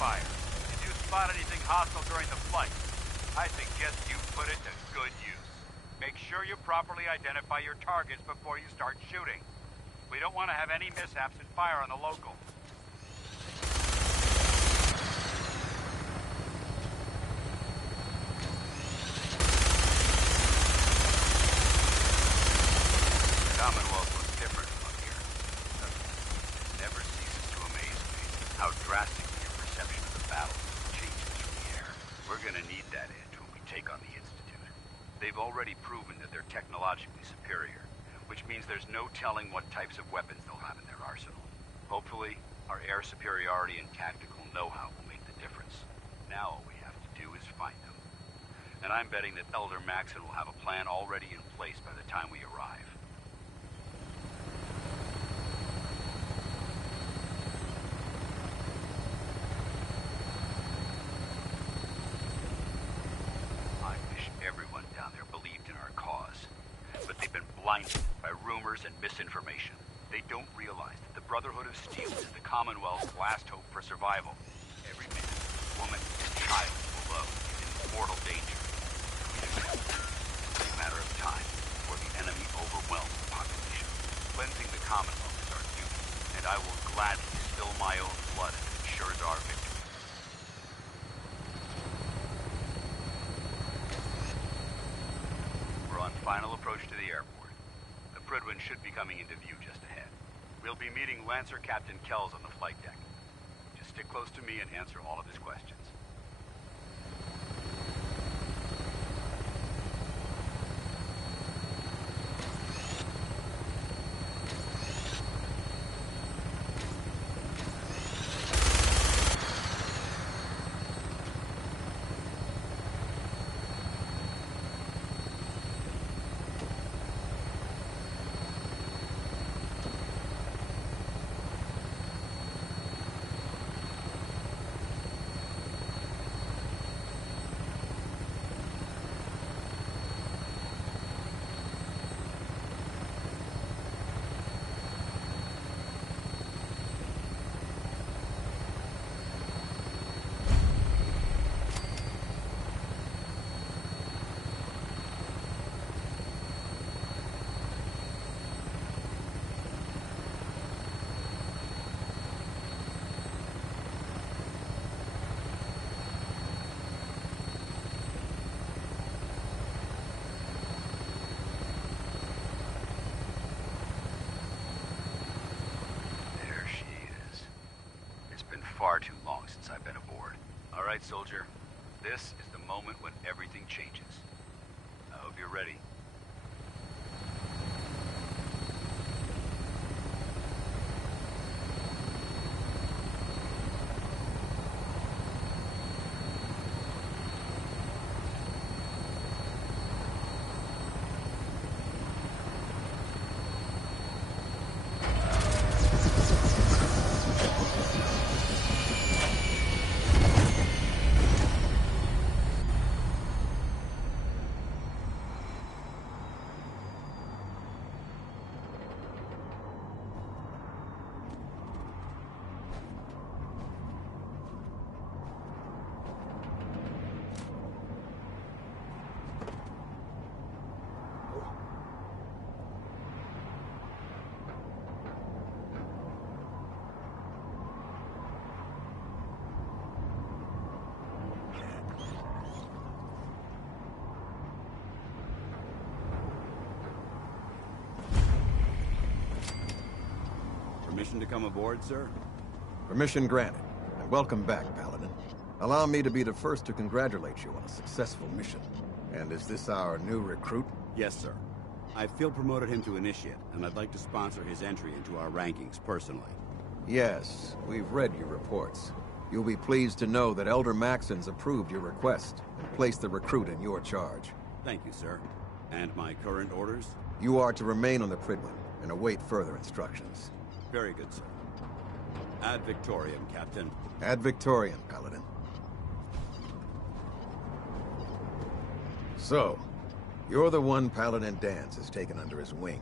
fire. Did you spot anything hostile during the flight? I suggest you put it to good use. Make sure you properly identify your targets before you start shooting. We don't want to have any mishaps and fire on the local. Commonwealth looks different from here. It never ceases to amaze me how drastically your perception of the battle changes from the air. We're gonna need that edge when we take on the Institute. They've already proven that they're technologically superior, which means there's no telling what types of weapons they'll have in their arsenal. Hopefully, our air superiority and tactical know-how will make the difference. Now all we have to do is find them. And I'm betting that Elder Maxon will have a plan already in place by the time we arrive. Blinded by rumors and misinformation. They don't realize that the Brotherhood of Steel is the Commonwealth's last hope for survival. Every man, woman, and child below is in mortal danger. It's a matter of time before the enemy overwhelms the population. Cleansing the Commonwealth is our duty, and I will gladly spill my own blood if it ensures our victory. We're on final approach to the airport. Prydwen should be coming into view just ahead. We'll be meeting Lancer Captain Kells on the flight deck. Just stick close to me and answer all of his questions. Far too long since I've been aboard. All right, soldier. This is the moment when everything changes. I hope you're ready. Permission to come aboard, sir? Permission granted. And welcome back, Paladin. Allow me to be the first to congratulate you on a successful mission. And is this our new recruit? Yes, sir. I field promoted him to Initiate, and I'd like to sponsor his entry into our rankings personally. Yes, we've read your reports. You'll be pleased to know that Elder Maxon's approved your request and placed the recruit in your charge. Thank you, sir. And my current orders? You are to remain on the Prydwen and await further instructions. Very good, sir. Ad Victoriam, Captain. Ad Victoriam, Paladin. So, you're the one Paladin Danse has taken under his wing.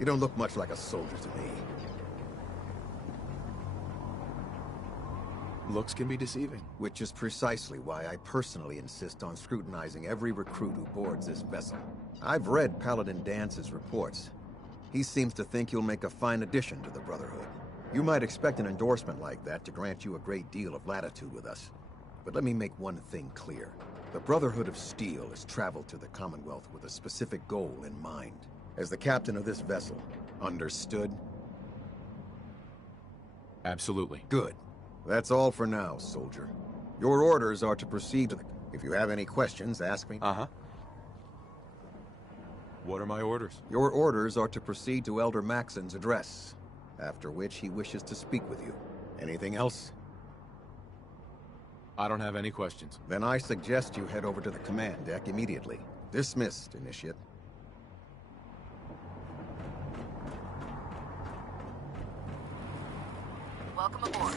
You don't look much like a soldier to me. Looks can be deceiving. Which is precisely why I personally insist on scrutinizing every recruit who boards this vessel. I've read Paladin Dance's reports. He seems to think you'll make a fine addition to the Brotherhood. You might expect an endorsement like that to grant you a great deal of latitude with us. But let me make one thing clear. The Brotherhood of Steel has traveled to the Commonwealth with a specific goal in mind. As the captain of this vessel, understood? Absolutely. Good. That's all for now, soldier. Your orders are to proceed to the... If you have any questions, ask me. Uh-huh. What are my orders? Your orders are to proceed to Elder Maxon's address, after which he wishes to speak with you. Anything else? I don't have any questions. Then I suggest you head over to the command deck immediately. Dismissed, Initiate. Welcome aboard.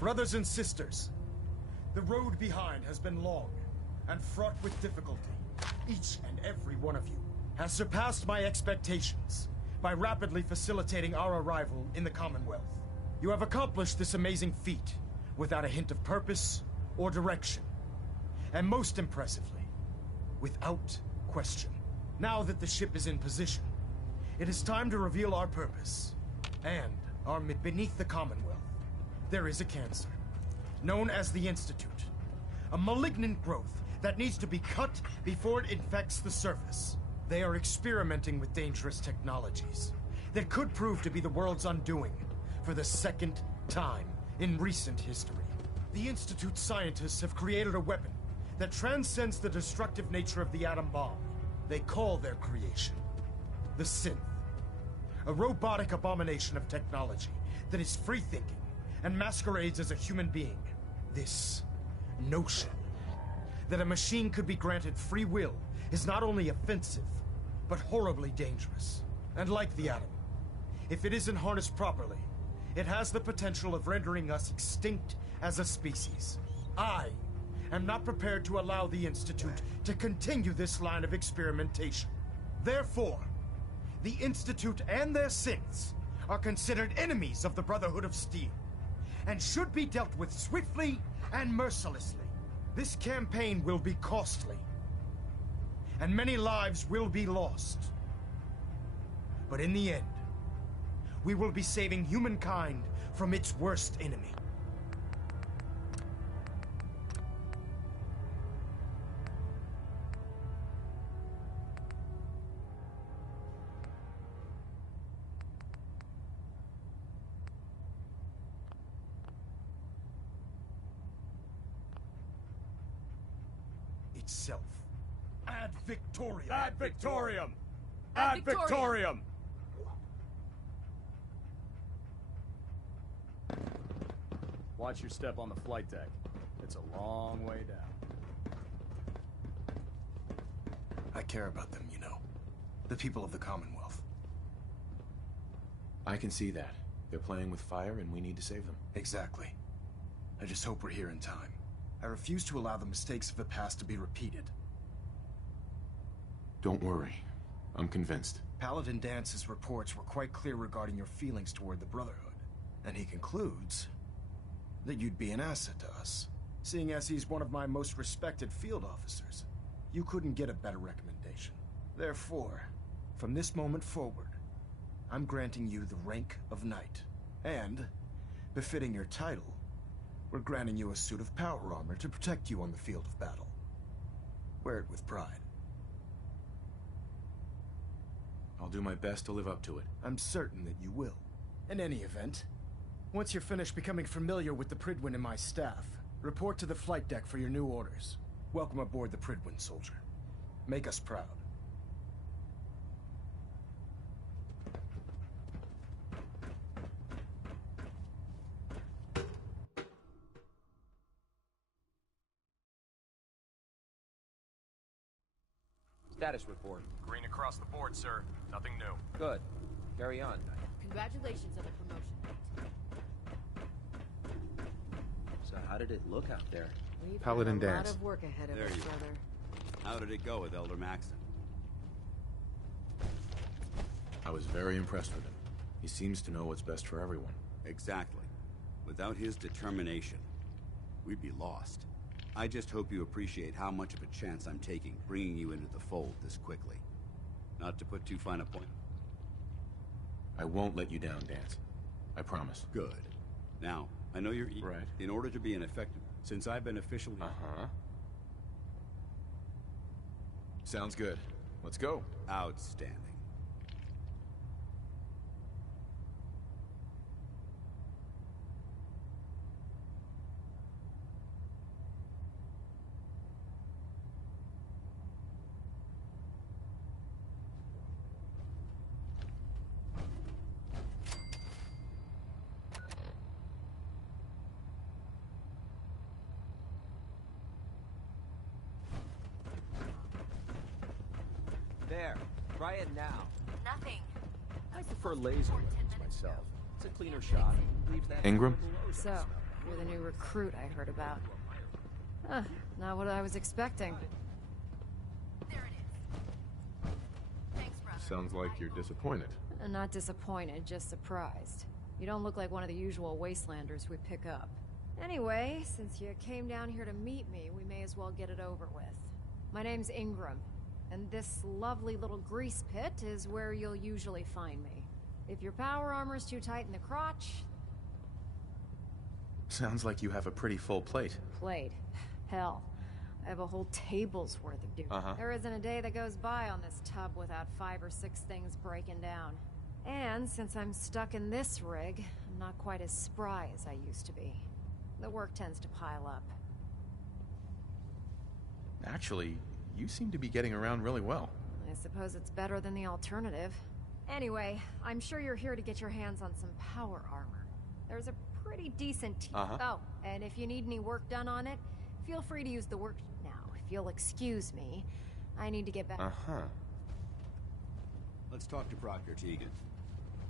Brothers and sisters, the road behind has been long and fraught with difficulty. Each and every one of you has surpassed my expectations by rapidly facilitating our arrival in the Commonwealth. You have accomplished this amazing feat without a hint of purpose or direction. And most impressively, without question. Now that the ship is in position, it is time to reveal our purpose and our beneath the Commonwealth. There is a cancer, known as the Institute. A malignant growth that needs to be cut before it infects the surface. They are experimenting with dangerous technologies that could prove to be the world's undoing for the second time in recent history. The Institute's scientists have created a weapon that transcends the destructive nature of the atom bomb. They call their creation the Synth. A robotic abomination of technology that is free-thinking and masquerades as a human being. This notion that a machine could be granted free will is not only offensive, but horribly dangerous. And like the atom, if it isn't harnessed properly, it has the potential of rendering us extinct as a species. I am not prepared to allow the Institute to continue this line of experimentation. Therefore, the Institute and their synths are considered enemies of the Brotherhood of Steel, and should be dealt with swiftly and mercilessly. This campaign will be costly, and many lives will be lost. But in the end, we will be saving humankind from its worst enemy. Itself. Ad Victoriam! Ad Victoriam! Ad Victoriam! Watch your step on the flight deck. It's a long way down. I care about them, you know. The people of the Commonwealth. I can see that. They're playing with fire and we need to save them. Exactly. I just hope we're here in time. I refuse to allow the mistakes of the past to be repeated. Don't worry. I'm convinced. Paladin Dance's reports were quite clear regarding your feelings toward the Brotherhood. And he concludes that you'd be an asset to us. Seeing as he's one of my most respected field officers, you couldn't get a better recommendation. Therefore, from this moment forward, I'm granting you the rank of Knight. And, befitting your title, we're granting you a suit of power armor to protect you on the field of battle. Wear it with pride. I'll do my best to live up to it. I'm certain that you will. In any event, once you're finished becoming familiar with the Pridwin and my staff, report to the flight deck for your new orders. Welcome aboard the Pridwin, soldier. Make us proud. Status report. Green across the board, sir. Nothing new. Good. Carry on. Congratulations on the promotion, Nate. So how did it look out there? We've Paladin got a lot dance. of work ahead of There us, you are. brother. How did it go with Elder Maxon? I was very impressed with him. He seems to know what's best for everyone. Exactly. Without his determination, we'd be lost. I just hope you appreciate how much of a chance I'm taking bringing you into the fold this quickly. Not to put too fine a point. I won't let you down, Dance. I promise. Good. Now, I know you're Right. In order to be an effective... Since I've been officially... Uh-huh. Sounds good. Let's go. Outstanding. There. Try it now. Nothing. I prefer laser weapons myself. It's a cleaner shot. Leaves that Ingram? horrible So, you're the new recruit I heard about. Huh, not what I was expecting. There it is. Thanks, brother. Sounds like you're disappointed. Not disappointed, just surprised. You don't look like one of the usual wastelanders we pick up. Anyway, since you came down here to meet me, we may as well get it over with. My name's Ingram, and this lovely little grease pit is where you'll usually find me. If your power armor's too tight in the crotch... Sounds like you have a pretty full plate. Plate. Hell, I have a whole table's worth of duty. Uh-huh. There isn't a day that goes by on this tub without 5 or 6 things breaking down. And since I'm stuck in this rig, I'm not quite as spry as I used to be. The work tends to pile up. Actually, you seem to be getting around really well. I suppose it's better than the alternative. Anyway, I'm sure you're here to get your hands on some power armor. There's a pretty decent Uh-huh. Oh, and if you need any work done on it, feel free to use the work... Now, if you'll excuse me, I need to get back... Uh-huh. Let's talk to Proctor Teagan.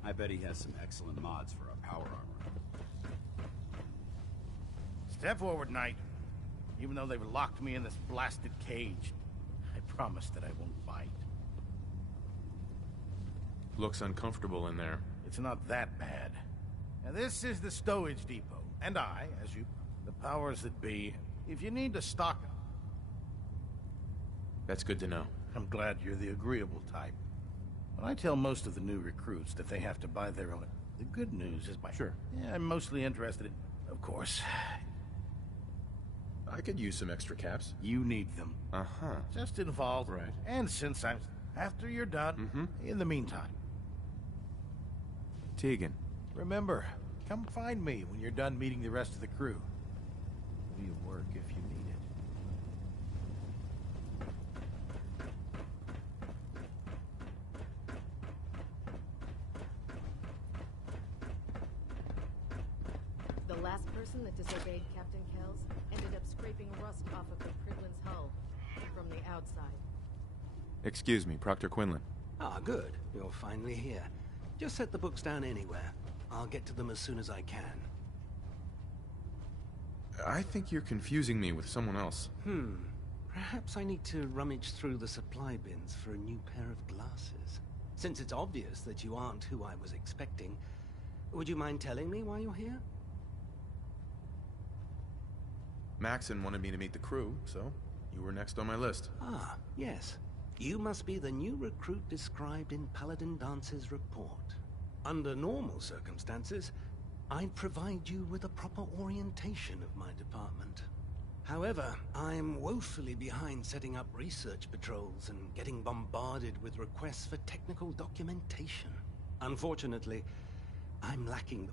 I bet he has some excellent mods for our power armor. Step forward, Knight. Even though they've locked me in this blasted cage, I promise that I won't bite. Looks uncomfortable in there. It's not that bad. Now, this is the stowage depot, and I, as you, the powers that be, if you need to stock up. That's good to know. I'm glad you're the agreeable type. When I tell most of the new recruits that they have to buy their own, the good news is Sure. Yeah, I'm mostly interested in, of course, I could use some extra caps. you need them. Uh-huh. Just involved. Right. And since I'm, after you're done, in the meantime, Teagan. remember, come find me when you're done meeting the rest of the crew. Be at work if you need it. The last person that disobeyed Captain Kells ended up scraping rust off of the Priglin's hull from the outside. Excuse me, Proctor Quinlan. Ah, good. You're finally here. Just set the books down anywhere. I'll get to them as soon as I can. I think you're confusing me with someone else. Perhaps I need to rummage through the supply bins for a new pair of glasses. Since it's obvious that you aren't who I was expecting, would you mind telling me why you're here? Maxon wanted me to meet the crew, so you were next on my list. Ah, yes. You must be the new recruit described in Paladin Dance's report. Under normal circumstances, I'd provide you with a proper orientation of my department. However, I'm woefully behind setting up research patrols and getting bombarded with requests for technical documentation. Unfortunately, I'm lacking the...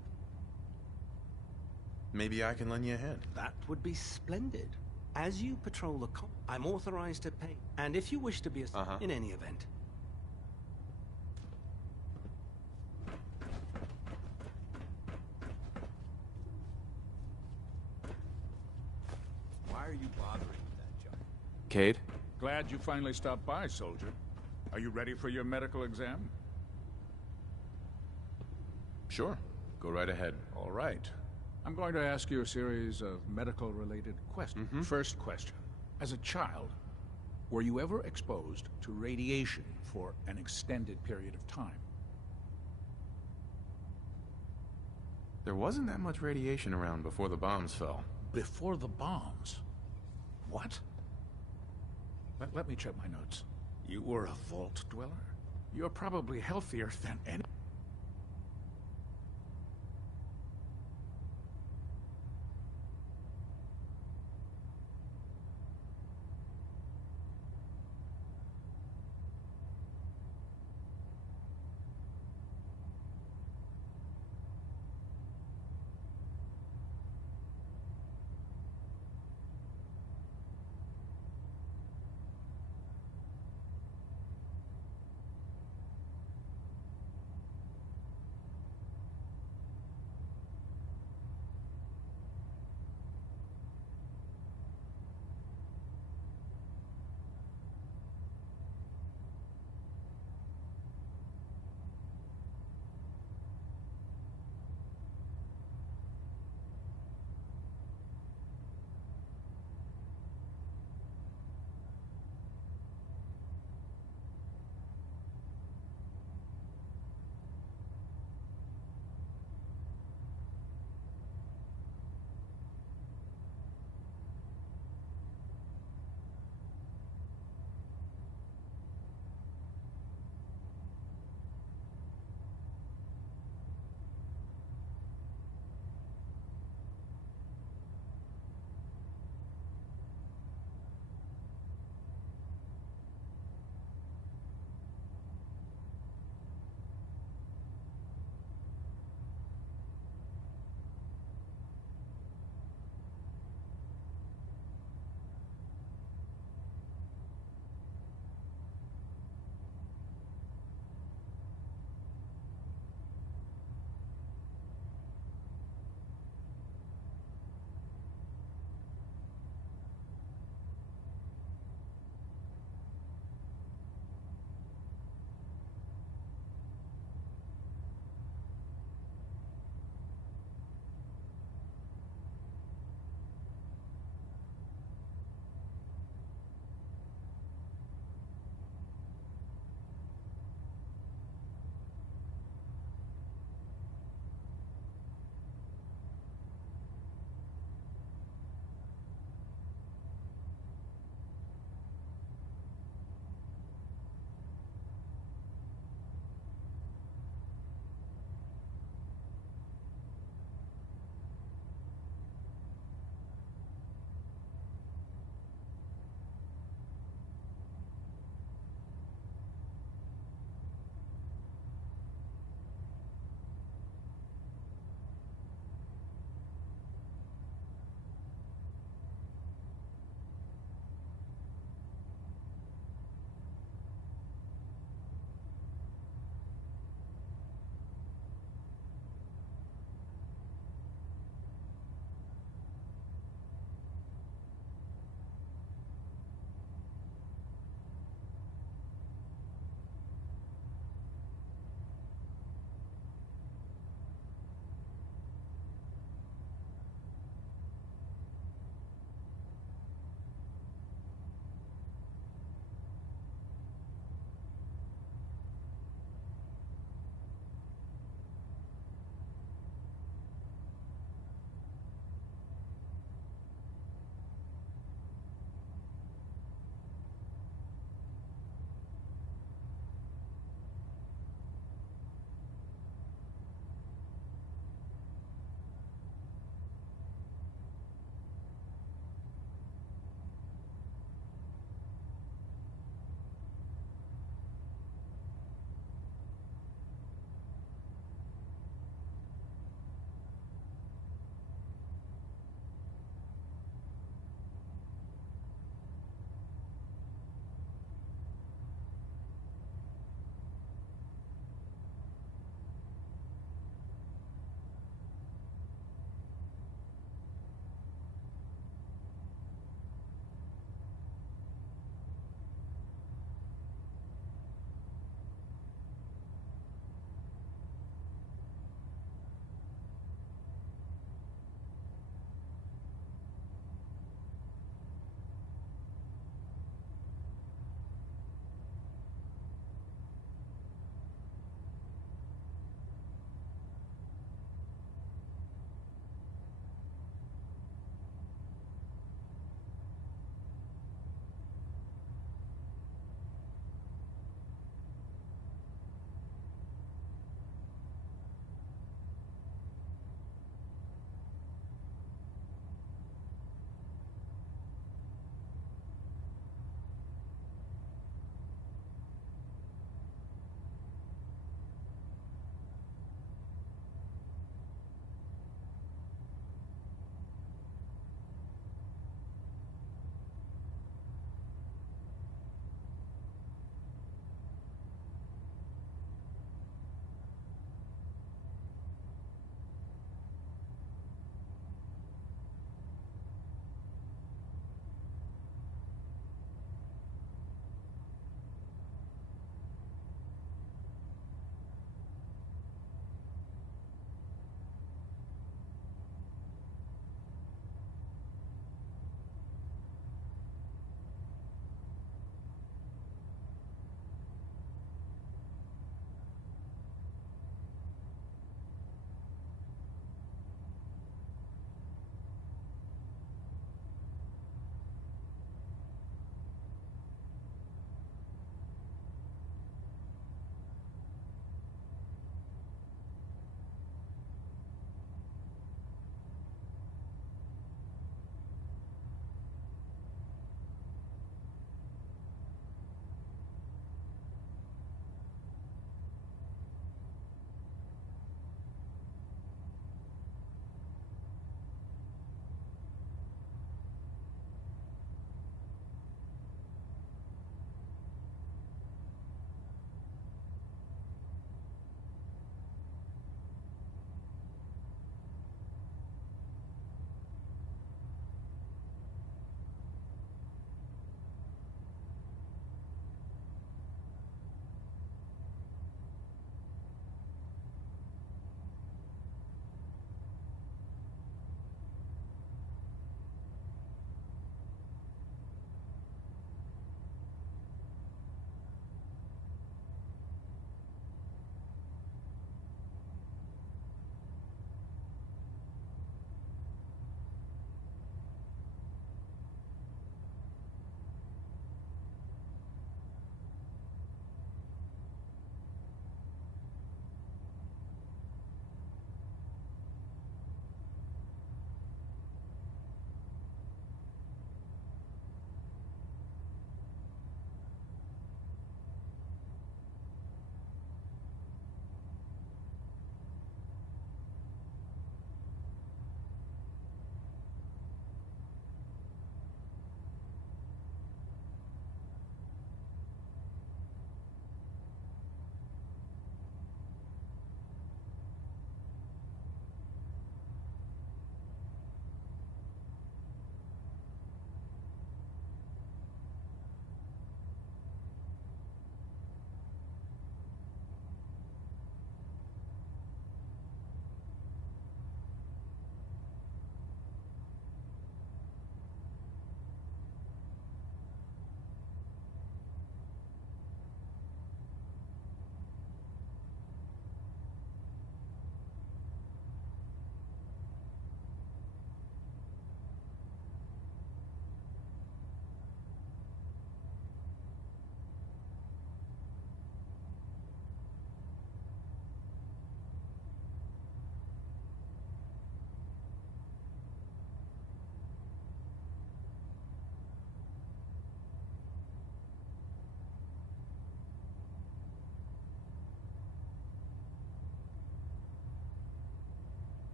Maybe I can lend you a hand. That would be splendid. As you patrol the I'm authorized to pay. And if you wish to be a... in any event. Why are you bothering with that junk? Cade? Glad you finally stopped by, soldier. Are you ready for your medical exam? Sure. Go right ahead. All right. I'm going to ask you a series of medical-related questions. First question. As a child, were you ever exposed to radiation for an extended period of time? There wasn't that much radiation around before the bombs fell. Before the bombs? What? Let me check my notes. You were a vault dweller? You're probably healthier than any...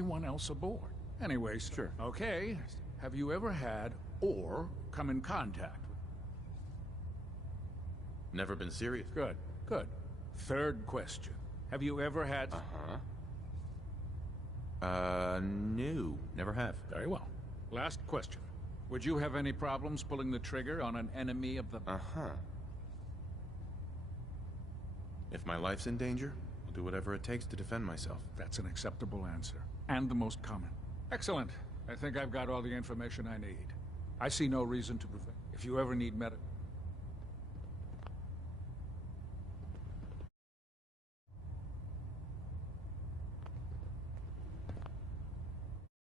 anyone else aboard. Anyway, Sure. Okay. Have you ever had or come in contact with? Never been serious. Good, good. Third question. Have you ever had... No. Never have. Very well. Last question. Would you have any problems pulling the trigger on an enemy of the... If my life's in danger, I'll do whatever it takes to defend myself. That's an acceptable answer. And the most common. Excellent. I think I've got all the information I need. I see no reason to prevent. If you ever need medical...